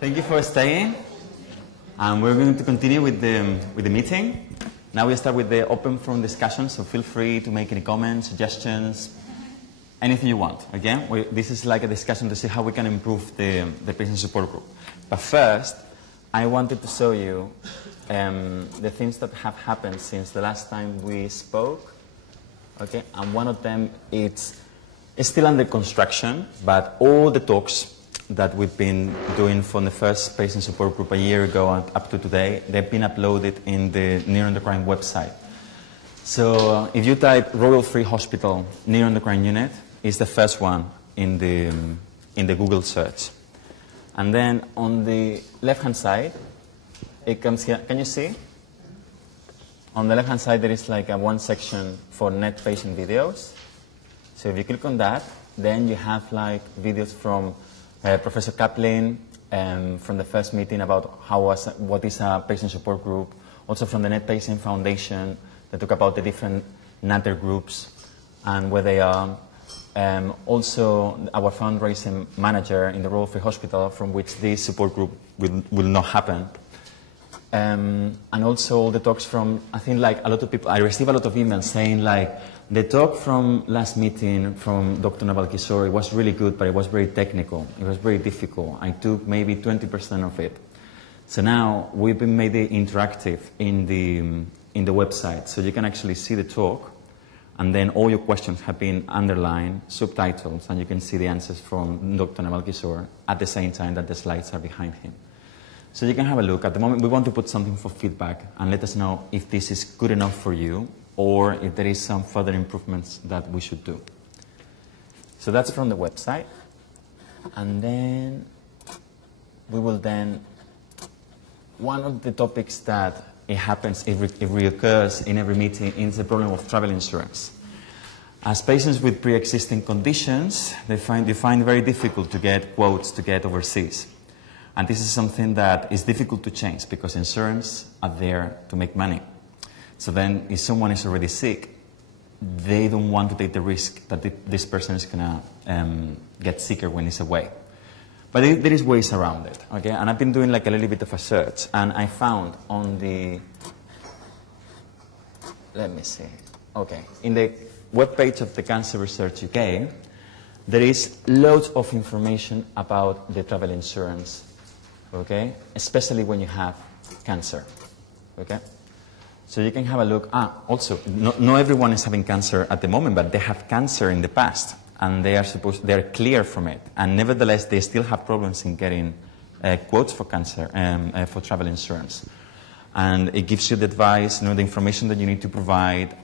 Thank you for staying. And we're going to continue with the meeting. Now we start with the open forum discussion, so feel free to make any comments, suggestions, anything you want. Okay? This is like a discussion to see how we can improve the patient support group. But first, I wanted to show you the things that have happened since the last time we spoke. Okay? And one of them it's still under construction, but all the talks that we've been doing from the first patient support group a year ago and up to today, they've been uploaded in the Neuroendocrine website. So if you type Royal Free Hospital Neuroendocrine Unit, it's the first one in the Google search. And then on the left-hand side, it comes here. Can you see? On the left-hand side, there is like one section for net patient videos. So if you click on that, then you have like videos from Professor Kaplan from the first meeting about what is a patient support group. Also from the Net Patient Foundation, they talk about the different Nether groups and where they are. Also our fundraising manager in the Royal Free Hospital, from which this support group will not happen. And also all the talks from, I think like a lot of people, I receive a lot of emails saying like, the talk from last meeting from Dr. Naval-Kishore, it was really good, but it was very technical. It was very difficult. I took maybe 20% of it. So now we've been made it interactive in the website. So you can actually see the talk, and then all your questions have been underlined, subtitles, and you can see the answers from Dr. Naval-Kishore at the same time that the slides are behind him. So you can have a look. At the moment, we want to put something for feedback and let us know if this is good enough for you, or if there is some further improvements that we should do. So that's from the website. And then we will then, one of the topics that it happens, it reoccurs in every meeting is the problem of travel insurance. As patients with pre-existing conditions, they find it very difficult to get quotes to get overseas. And this is something that is difficult to change because insurance are there to make money. So then if someone is already sick, they don't want to take the risk that this person is going to get sicker when he's away. But there is ways around it, okay? And I've been doing like a little bit of a search, and I found on the, let me see, okay, in the webpage of the Cancer Research UK, there is loads of information about the travel insurance, okay? Especially when you have cancer, okay? So you can have a look. Also, not everyone is having cancer at the moment, but they have cancer in the past, and they're clear from it. And nevertheless, they still have problems in getting quotes for cancer, for travel insurance. And it gives you the advice, the information that you need to provide.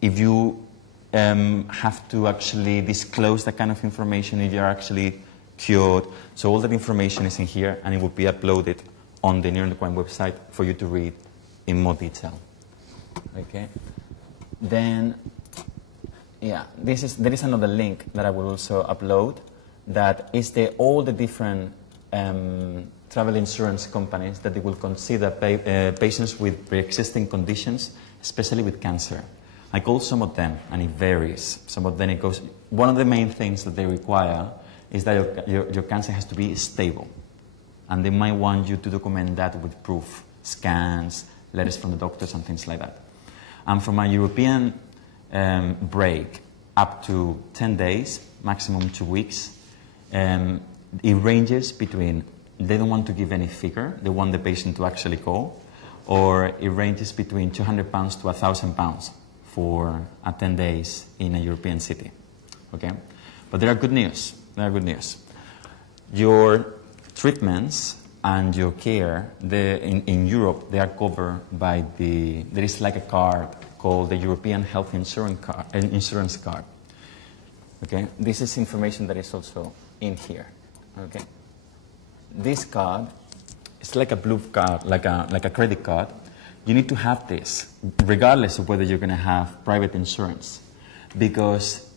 If you have to actually disclose that kind of information, if you're actually cured. So all that information is in here, and it will be uploaded on the Neuroendocrine website for you to read in more detail. Okay. Then, yeah, there is another link that I will also upload that is all the different travel insurance companies that they will consider patients with pre-existing conditions, especially with cancer. I call some of them, and it varies. Some of them it goes. One of the main things that they require is that your cancer has to be stable, and they might want you to document that with proof, scans, letters from the doctors, and things like that. And from a European break up to 10 days, maximum 2 weeks, it ranges between, they don't want to give any figure, they want the patient to actually call, or it ranges between £200 to £1,000 for 10 days in a European city. Okay? But there are good news. There are good news. Your treatments and your care, in Europe, they are covered by there is like a card called the European Health Insurance Card. Okay, this is information that is also in here. Okay, this card is like a blue card, like a credit card. You need to have this, regardless of whether you're going to have private insurance, because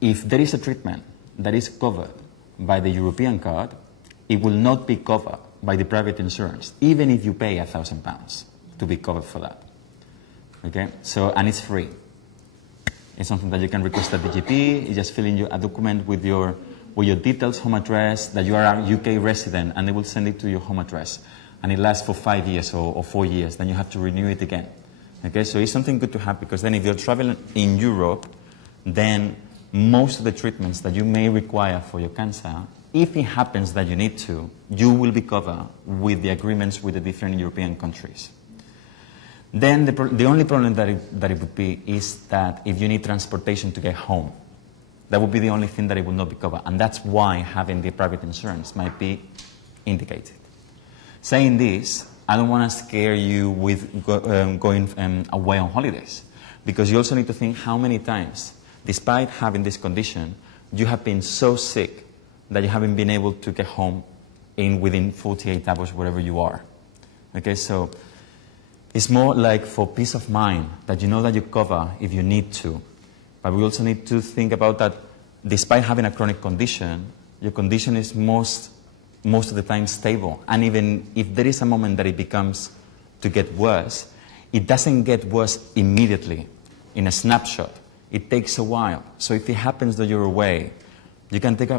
if there is a treatment that is covered by the European card, it will not be covered by the private insurance, even if you pay £1,000 to be covered for that. Okay, so, and it's free. It's something that you can request at the GP. You just fill in a document with your with your details, home address, that you are a UK resident, and they will send it to your home address. And it lasts for 5 years or 4 years. Then you have to renew it again. Okay, so it's something good to have, because then if you're traveling in Europe, then most of the treatments that you may require for your cancer, if it happens that you need to, you will be covered with the agreements with the different European countries. Then the only problem that it would be is that if you need transportation to get home, that would be the only thing that it will not be covered. And that's why having the private insurance might be indicated. Saying this, I don't want to scare you with going away on holidays, because you also need to think how many times, despite having this condition, you have been so sick that you haven't been able to get home within 48 hours wherever you are. Okay, so it's more like for peace of mind, that you know that you cover if you need to. But we also need to think about that despite having a chronic condition, your condition is most of the time stable. And even if there is a moment that it becomes to get worse, it doesn't get worse immediately in a snapshot. It takes a while. So if it happens that you're away, you can take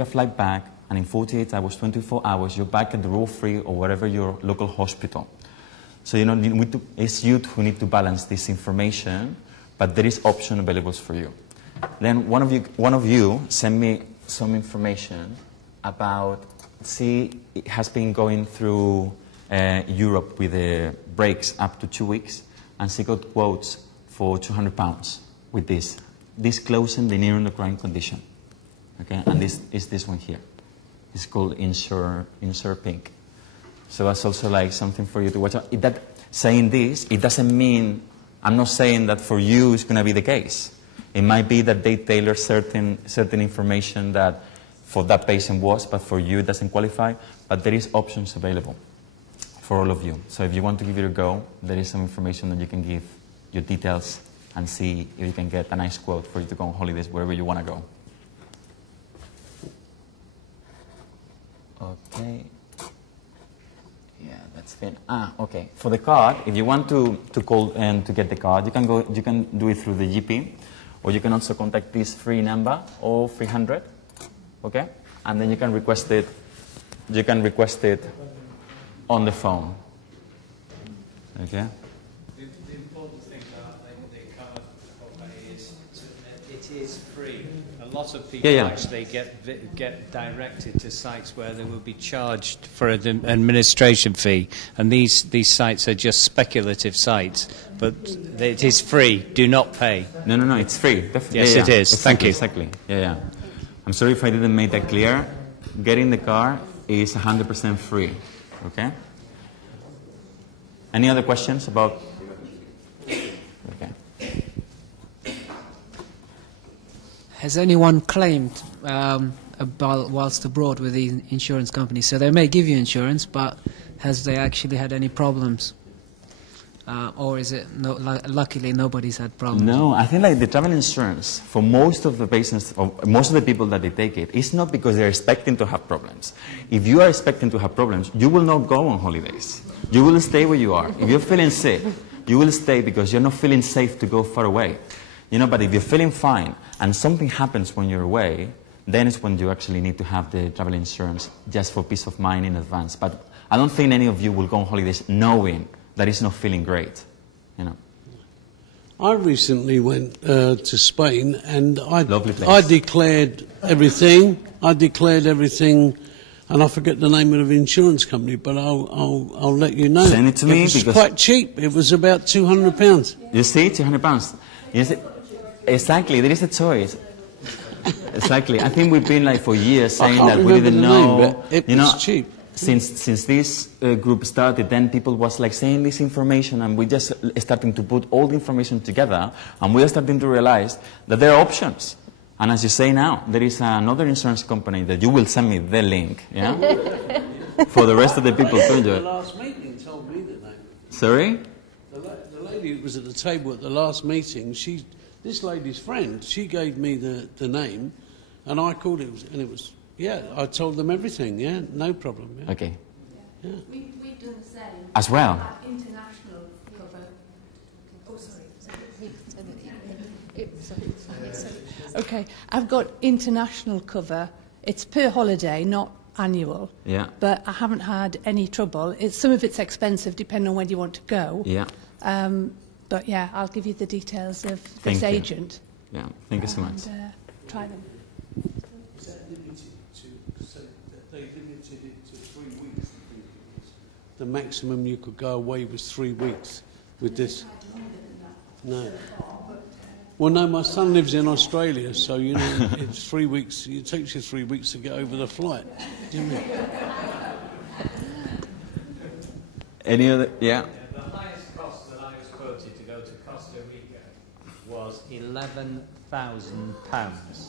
a flight back, and in 48 hours, 24 hours, you're back at the Royal Free or wherever your local hospital. So it's you who need to balance this information, but there is option available for you. Then one of you sent me some information about, it has been going through Europe with the breaks up to 2 weeks, and she got quotes for £200 with this, disclosing the neuroendocrine condition. Okay, and this is this one here. It's called Insure Pink. So that's also like something for you to watch out. Saying this, it doesn't mean, I'm not saying that for you it's going to be the case. It might be that they tailor certain information that for that patient was, but for you it doesn't qualify. But there is options available for all of you. So if you want to give it a go, there is some information that you can give your details and see if you can get a nice quote for you to go on holidays wherever you want to go. Okay. Yeah, that's fine. Okay. For the card, if you want to call and to get the card, you can do it through the GP, or you can also contact this free number, 0300. Okay, and then you can request it. You can request it on the phone. Okay. The important thing about the card is it is free. A lot of people actually get directed to sites where they will be charged for an administration fee, and these sites are just speculative sites. But it is free. Do not pay. No, it's free. Definitely. Yes, it is. Exactly, Thank you. Exactly. Yeah. I'm sorry if I didn't make that clear. Getting the car is 100% free. Okay. Any other questions about? Okay. Has anyone claimed about whilst abroad with the insurance company? So they may give you insurance, but has they actually had any problems? Or is it, luckily nobody's had problems? No, I think like the travel insurance, for most of the patients, or most of the people that they take it, it's not because they're expecting to have problems. If you are expecting to have problems, you will not go on holidays. You will stay where you are. If you're feeling sick, you will stay because you're not feeling safe to go far away. But if you're feeling fine and something happens when you're away, then it's when you actually need to have the travel insurance just for peace of mind in advance. But I don't think any of you will go on holidays knowing that it's not feeling great. I recently went to Spain, and I declared everything. And I forget the name of the insurance company, but I'll let you know. Send it to me. It was quite cheap. It was about £200. You see, £200. You see, exactly. There is a choice. Exactly. I think we've been for years saying that we didn't know. Name, but it was cheap. Since this group started, then people was saying this information, and we just starting to put all the information together, and we are starting to realize that there are options. And as you say now, there is another insurance company that you will send me the link, for the rest of the people to enjoy. The last meeting told me the name. Sorry? The lady who was at the table at the last meeting, this lady's friend, she gave me the name, and I called it, and it was. Yeah, I told them everything, no problem. Yeah. Okay. Yeah. We've done the same. As well? International cover. Oh, sorry. Okay, I've got international cover. It's per holiday, not annual. Yeah. But I haven't had any trouble. Some of it's expensive depending on when you want to go. Yeah. But yeah, I'll give you the details of Thank this you. agent. Yeah, thank you so much. And, try them. Is that limited to, so that they limited it to 3 weeks, I think it was. The maximum you could go away was 3 weeks with this. No. Well, no, my son lives in Australia, so, you know, it's 3 weeks. It takes you 3 weeks to get over the flight. Do you mean? Any other? Yeah. The highest cost that I was quoted to go to Costa Rica was £11,000.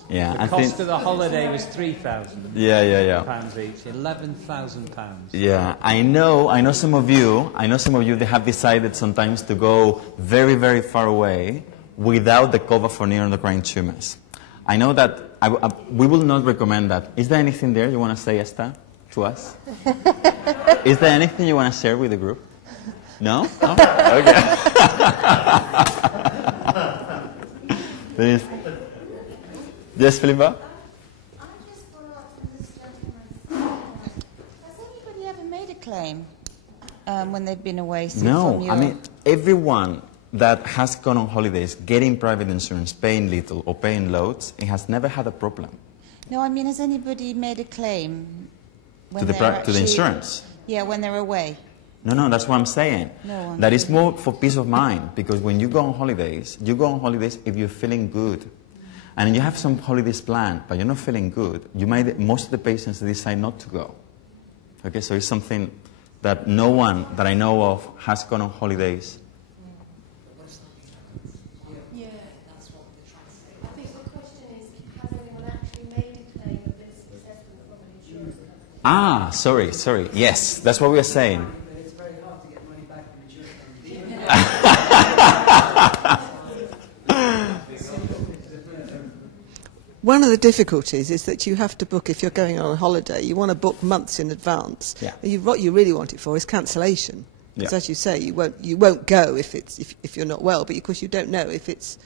Yeah, The I cost think- of the holiday was £3,000 Yeah. each. £11,000. Yeah, I know some of you, they have decided sometimes to go very, very far away without the cover for neuroendocrine tumors. I know that we will not recommend that. Is there anything there you want to say, Esther, to us? Is there anything you want to share with the group? No? Oh? Okay. Yes, Philippa? I just want to ask this gentleman, has anybody ever made a claim when they've been away from No, Europe? I mean, everyone that has gone on holidays, getting private insurance, paying little or paying loads, it has never had a problem. No, I mean, has anybody made a claim when To the insurance? Yeah, when they're away. No, that's what I'm saying. No one. That is more for peace of mind, because when you go on holidays if you're feeling good. And you have some holidays planned, but you're not feeling good, most of the patients decide not to go. Okay, so it's something that no one that I know of has gone on holidays. Yeah, that's what we're trying to say. I think the question is, has anyone actually made a claim of this assessment from an insurance company? Sorry. Yes, that's what we are saying. But it's very hard to get money back from insurance companies. One of the difficulties is that you have to book, if you're going on a holiday, you want to book months in advance. Yeah. What you really want it for is cancellation. Because Yeah. as you say, you won't go if you're not well, but of course you don't know if it's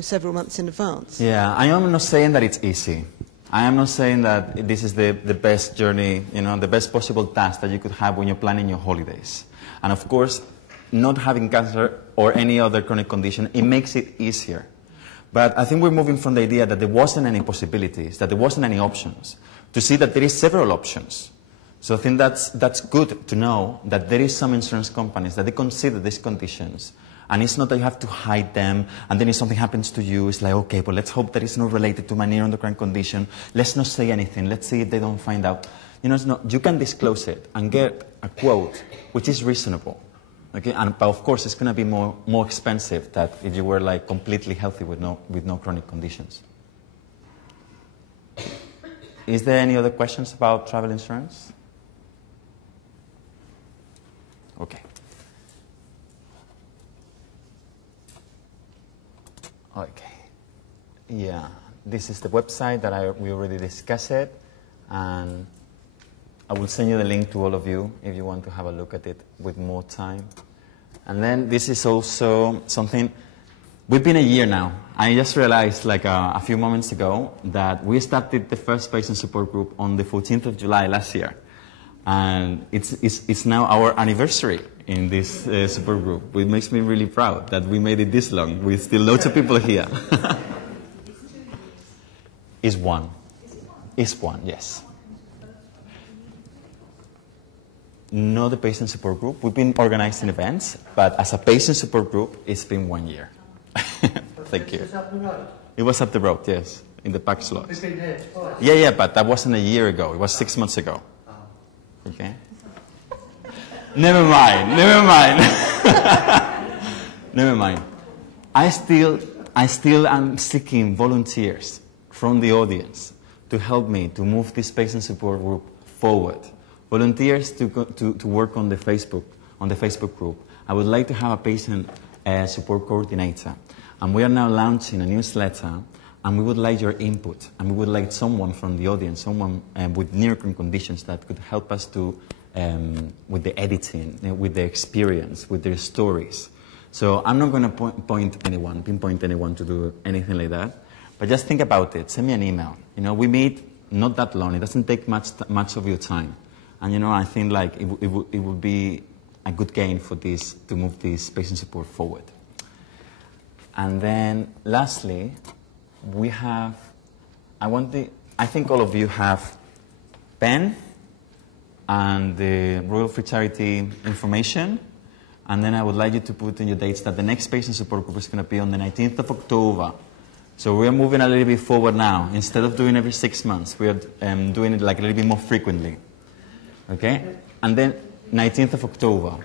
several months in advance. Yeah, I am not saying that it's easy. I am not saying that this is the best journey, the best possible task that you could have when you're planning your holidays. And of course, not having cancer or any other chronic condition, it makes it easier. But I think we're moving from the idea that there wasn't any possibilities, that there wasn't any options, to see that there is several options. So I think that's good to know that there is some insurance companies that they consider these conditions. And it's not that you have to hide them, and then if something happens to you, it's like, okay, but let's hope that it's not related to my neuroendocrine condition. Let's not say anything. Let's see if they don't find out. It's not, you can disclose it and get a quote which is reasonable. Okay, but of course it's going to be more expensive than if you were like completely healthy with no chronic conditions. Is there any other questions about travel insurance? Okay. Okay. Yeah, this is the website that we already discussed it, and I will send you the link to all of you if you want to have a look at it with more time. And then this is also something, we've been a year now. I just realized like a few moments ago that we started the first patient support group on the 14th of July last year. And it's now our anniversary in this support group. It makes me really proud that we made it this long with still loads of people here. It's one. It's one, yes. Not the patient support group. We've been organizing events, but as a patient support group, it's been 1 year. Thank you. It was up the road. It was up the road, yes, in the park slots. We've been here twice. Yeah, but that wasn't a year ago. It was 6 months ago. Okay? Never mind. Never mind. I still am seeking volunteers from the audience to help me to move this patient support group forward. Volunteers to work on the Facebook group. I would like to have a patient support coordinator. And we are now launching a newsletter, and we would like your input. And we would like someone from the audience, someone with neuroendocrine conditions that could help us to with the editing, with the experience, with their stories. So I'm not going to pinpoint anyone to do anything like that. But just think about it. Send me an email. We meet not that long. It doesn't take much of your time. And, I think like it would be a good gain for this, to move this patient support forward. And then lastly, we have, I think all of you have pen and the Royal Free Charity information. And then I would like you to put in your dates that the next patient support group is going to be on the 19th of October. So we are moving a little bit forward now. Instead of doing every 6 months, we are doing it like a little bit more frequently. Okay? And then 19th of October.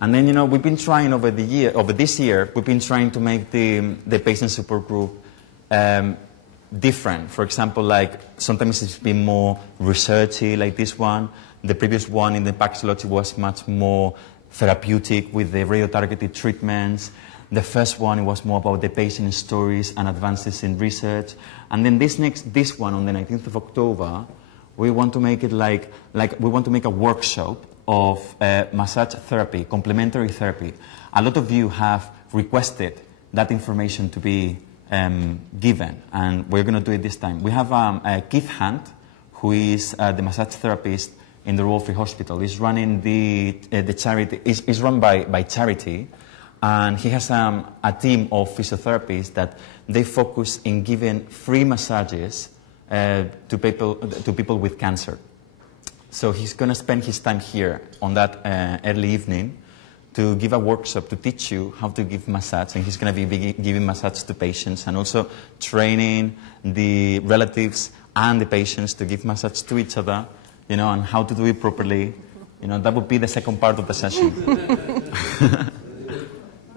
And then, we've been trying over this year, we've been trying to make the patient support group different. For example, like sometimes it's been more researchy, like this one. The previous one in the Paxillology was much more therapeutic with the radio-targeted treatments. The first one, it was more about the patient stories and advances in research. And then this one on the 19th of October, we want to make it like we want to make a workshop of massage therapy, complementary therapy. A lot of you have requested that information to be given, and we're going to do it this time. We have Keith Hunt, who is the massage therapist in the Royal Free Hospital. He's running the charity. Is run by charity, and he has a team of physiotherapists that they focus in giving free massages to people with cancer. So he's going to spend his time here on that early evening to give a workshop to teach you how to give massage, and he's going to be giving massage to patients and also training the relatives and the patients to give massage to each other, and how to do it properly. That would be the second part of the session.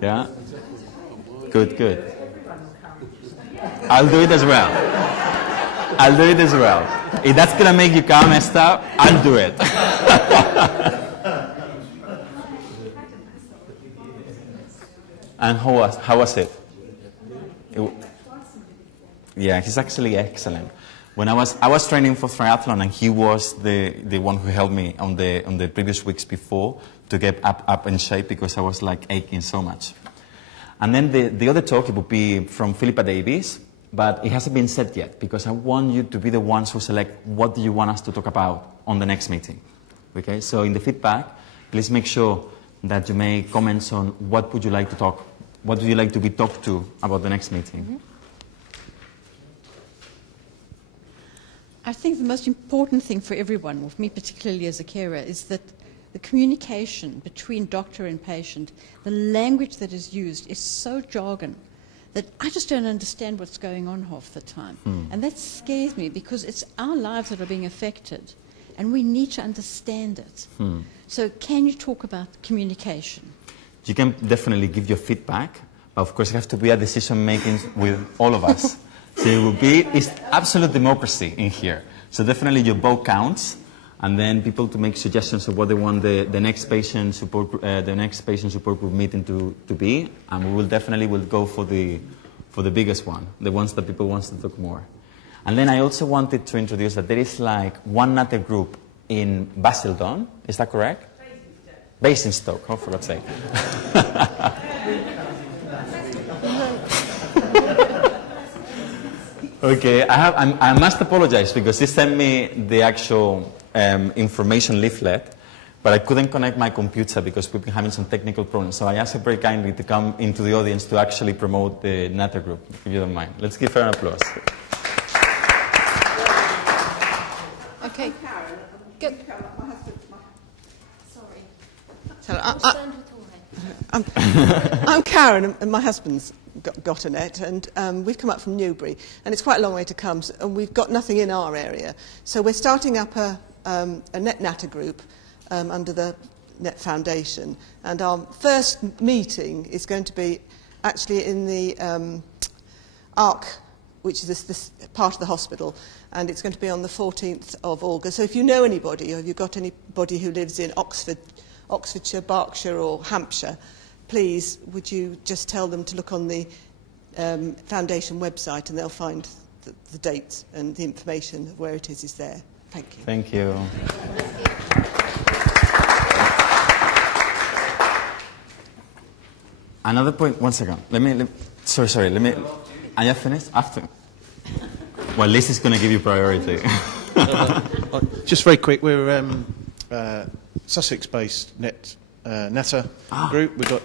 Yeah? Good. I'll do it as well. If that's going to make you calm and stuff, I'll do it. And how was it? Yeah, he's actually excellent. When I was training for triathlon, and he was the one who helped me on the previous weeks before to get up in shape, because I was like aching so much. And then the other talk, it would be from Philippa Davies, but it hasn't been set yet, because I want you to be the ones who select what do you want us to talk about on the next meeting. Okay, so in the feedback, please make sure that you make comments on what would you like to be talked to about the next meeting. Mm-hmm. I think the most important thing for everyone, with me particularly as a carer, is that the communication between doctor and patient, the language that is used is so jargon that I just don't understand what's going on half the time. And that scares me, because it's our lives that are being affected and we need to understand it. So can you talk about communication? You can definitely give your feedback, but of course it has to be a decision making with all of us. So it's absolute democracy in here. So definitely your vote counts, and then people to make suggestions of what they want the next patient support group meeting to be, and we will definitely go for the biggest one, the ones that people want to talk more. And then I also wanted to introduce that there is like one Nether Group in Basildon. Is that correct? Basingstoke. Oh, for God's sake. Okay, I must apologize, because he sent me the actual information leaflet, but I couldn't connect my computer because we've been having some technical problems. So I asked her very kindly to come into the audience to actually promote the Nether Group, if you don't mind. Let's give her an applause. Okay. Good. I'm Karen, and my husband's got a net, and we've come up from Newbury, and it's quite a long way to come, and we've got nothing in our area. So we're starting up a net natter group under the Net Foundation, and our first meeting is going to be actually in the ARC, which is this part of the hospital, and it's going to be on the 14th of August. So if you know anybody, or if you've got anybody who lives in Oxfordshire, Berkshire or Hampshire, please would you just tell them to look on the foundation website, and they'll find the dates and the information of where it is there. Thank you. Thank you. Another point, one second. Sorry, let me, I have finished after. Well, Liz is going to give you priority. Just very quick, we're Sussex-based Nether Group. We've got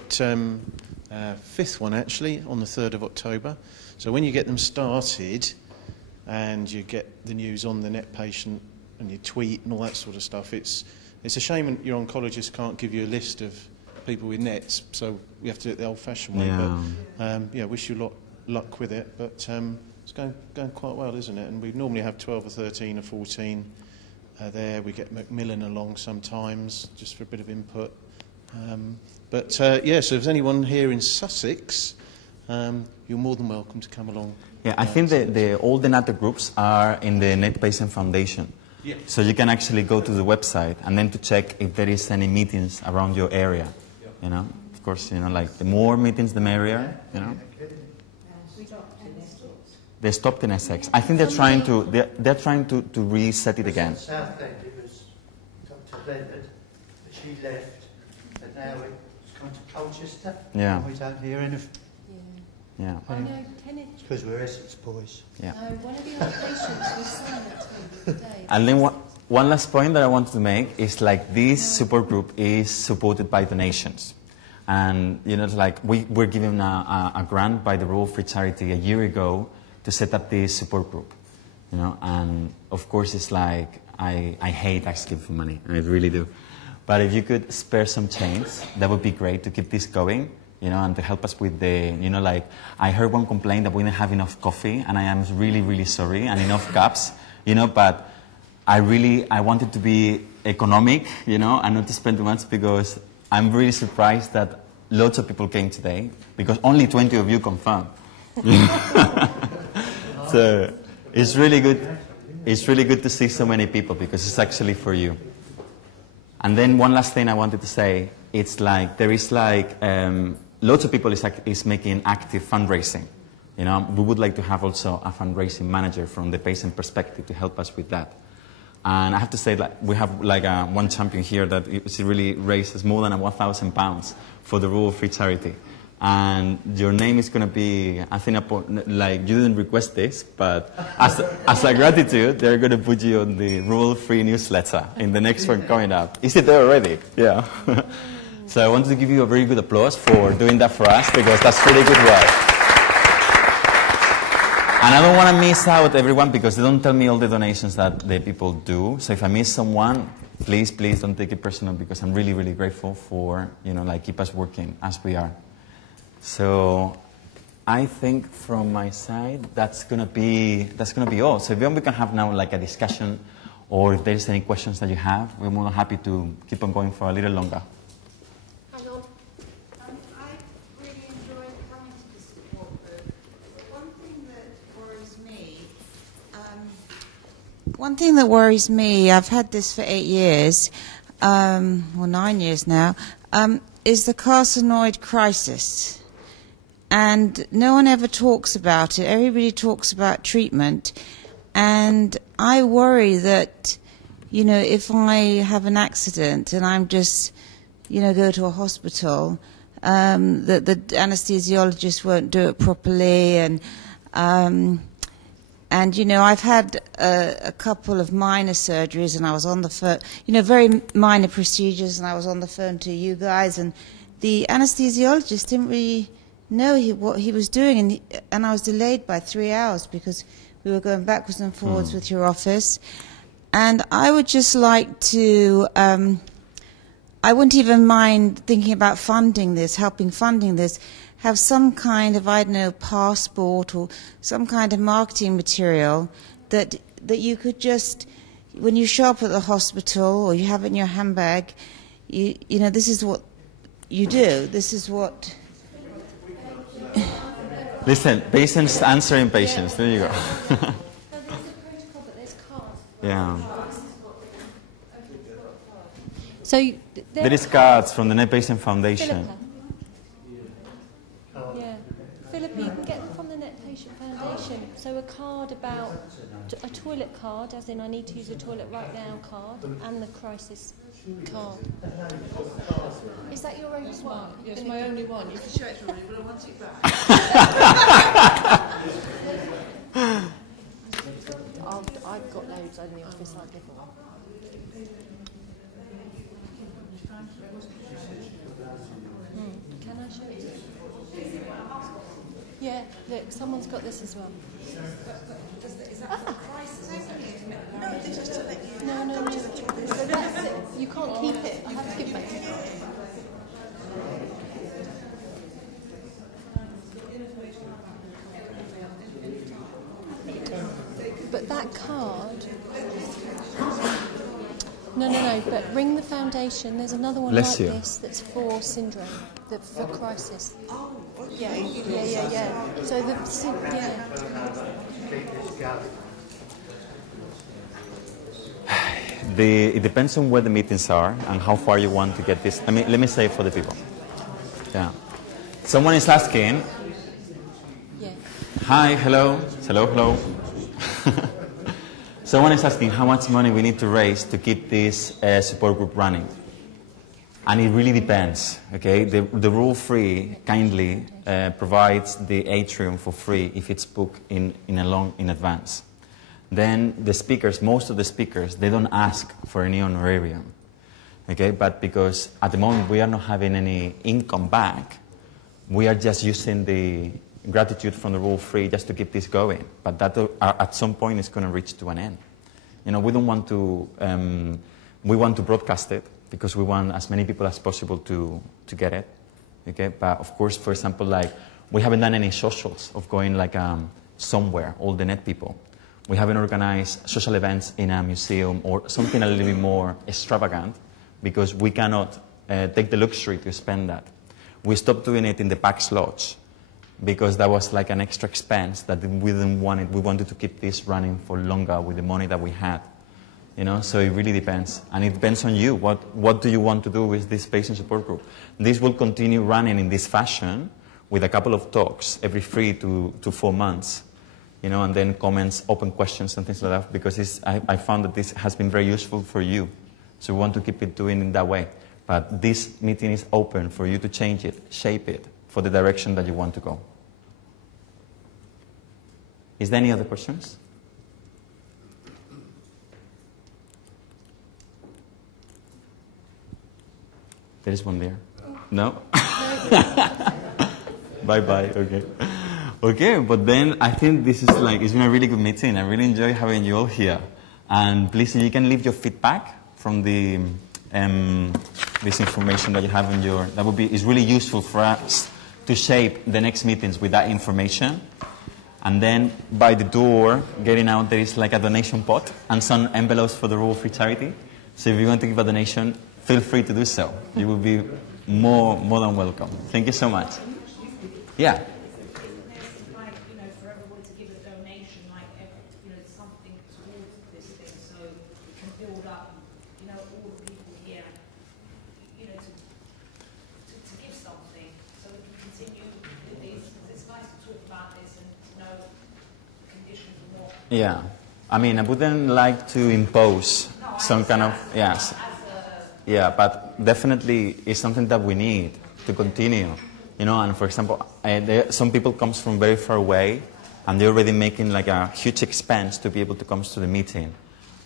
fifth one actually on the 3rd of October. So when you get them started and you get the news on the net patient and you tweet and all that sort of stuff, it's a shame your oncologist can't give you a list of people with nets, so we have to do it the old-fashioned way. But yeah, wish you luck with it. But it's going quite well, isn't it? And we normally have 12 or 13 or 14 there. We get Macmillan along sometimes, just for a bit of input. But yeah, so if there's anyone here in Sussex, you're more than welcome to come along. Yeah, I think all the Nether groups are in the Net Patient Foundation. Yeah. So you can actually go to the website and then to check if there is any meetings around your area. You know, of course, you know, like the more meetings, the merrier. You know. They stopped in Essex. I think they're trying to reset it again. South End, it was Dr. Leonard, but she left, and now it's gone to Colchester. Yeah. And we don't hear anything. Yeah. I know, Kenneth. It's because we're Essex boys. Yeah. No, one of the other patients was saying that to me today. And then one last point that I wanted to make is like this support group is supported by donations. And, you know, it's like we were given a grant by the Royal Free Charity a year ago to set up this support group, you know, and of course it's like, I hate asking for money, I really do. But if you could spare some change, that would be great to keep this going, you know, and to help us with the, you know, like, I heard one complaint that we didn't have enough coffee, and I am really, really sorry, and enough cups, you know, but I wanted to be economic, you know, and not to spend too much, because I'm really surprised that lots of people came today, because only 20 of you confirmed. So it's really good. It's really good to see so many people, because it's actually for you. And then one last thing I wanted to say, it's like there is like lots of people is making active fundraising. You know, we would like to have also a fundraising manager from the patient perspective to help us with that. And I have to say that we have like one champion here that really raises more than £1,000 for the Royal Free Charity. And your name is going to be, I think, like you didn't request this, but as a gratitude, they're going to put you on the Royal Free newsletter in the next one coming up. Is it there already? Yeah. So I wanted to give you a very good applause for doing that for us, because that's really good work. And I don't want to miss out everyone, because they don't tell me all the donations that the people do. So if I miss someone, please don't take it personal, because I'm really, really grateful for, you know, like keep us working as we are. So I think from my side that's gonna be all. So if we can have now like a discussion, or if there's any questions that you have, we're more than happy to keep on going for a little longer. Hang on. I really enjoyed coming to the support group. One thing that worries me, I've had this for 8 years, or 9 years now, is the carcinoid crisis. And no one ever talks about it. Everybody talks about treatment. And I worry that, you know, if I have an accident and I'm just, you know, go to a hospital, that the anesthesiologist won't do it properly. And you know, I've had a couple of minor surgeries, and I was on the phone, you know, very minor procedures, and I was on the phone to you guys, and the anesthesiologist didn't really know what he was doing, and I was delayed by 3 hours because we were going backwards and forwards with your office. And I would just like to, I wouldn't even mind thinking about funding this, helping funding this, have some kind of, I don't know, passport or some kind of marketing material that you could just, when you show up at the hospital or you have it in your handbag, you know, this is what you do. This is what... Listen, patients answering patients. There you go. There's a protocol, but there's cards. Yeah. So There is cards from the Net Patient Foundation. Yeah. Philippa, you can get them from the Net Patient Foundation. So a card about a toilet card, as in I need to use a toilet right now card, and the crisis card. Is that your only one? Yes, my only one. You can show it to me, but I want it back. got loads in the office like before. Can I show you? Yeah, look, someone's got this as well. No. So that's it. You can't keep it. I have to give it back to you. But that card... No, but ring the foundation. There's another one like this that's for syndrome, for crisis. Oh, okay. Yeah. So It depends on where the meetings are and how far you want to get this. I mean, let me say for the people. Yeah. Someone is asking. Yeah. Hi, hello. Someone is asking how much money we need to raise to keep this support group running. And it really depends, okay? The Rule Free kindly provides the atrium for free if it's booked in advance. Then the speakers, most of the speakers, they don't ask for any honorarium, okay? But because at the moment we are not having any income back, we are just using the gratitude from the Rule Free just to keep this going. But that at some point is going to reach to an end. You know, we don't want to, we want to broadcast it because we want as many people as possible to get it, okay? But of course, for example, like, we haven't done any socials of going like somewhere, all the net people. We haven't organized social events in a museum or something a little bit more extravagant because we cannot take the luxury to spend that. We stopped doing it in the PAX Lodge because that was like an extra expense that we didn't want it. We wanted to keep this running for longer with the money that we had. You know, so it really depends. And it depends on you. What do you want to do with this patient support group? This will continue running in this fashion with a couple of talks every 3 to 4 months. You know, and then comments, open questions and things like that, because I found that this has been very useful for you. So we want to keep it doing it that way. But this meeting is open for you to change it, shape it for the direction that you want to go. Is there any other questions? There is one there. No? Bye-bye, okay. Okay, but then I think this is like, it's been a really good meeting. I really enjoy having you all here. And please, you can leave your feedback from the this information that you have in your, that would be, is really useful for us to shape the next meetings with that information. And then by the door, getting out, there is like a donation pot and some envelopes for the Rule Free charity. So if you want to give a donation, feel free to do so. You will be more than welcome. Thank you so much. Yeah. Yeah, I mean, I wouldn't like to impose some kind of, yes. Yeah, but definitely it's something that we need to continue. You know, and for example, some people come from very far away and they're already making like a huge expense to be able to come to the meeting.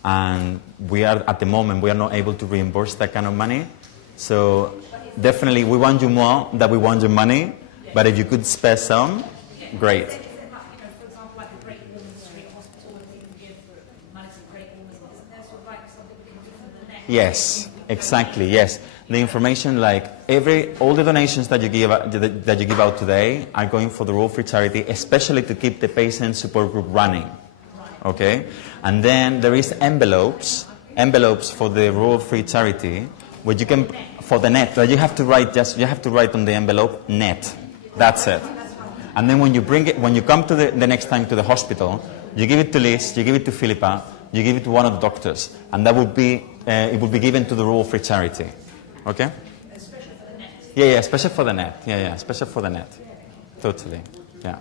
And we are, at the moment, we are not able to reimburse that kind of money. So definitely we want you more than we want your money, but if you could spare some, great. Yes, exactly. Yes, the information, like all the donations that you give out today are going for the Rule Free charity, especially to keep the patient support group running. Okay, and then there is envelopes for the Rule Free charity, which you can for the net. But you have to write on the envelope net. That's it. And then when you bring it, when you come to the next time to the hospital, you give it to Liz, you give it to Philippa, you give it to one of the doctors, and that would be. It will be given to the Rule Free charity. Okay? Especially for the net. Yeah, especially for the net. Yeah, especially for the net. Totally. Yeah.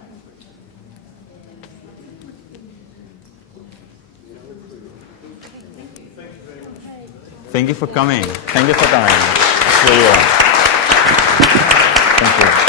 Thank you for coming. Thank you for coming. Thank you.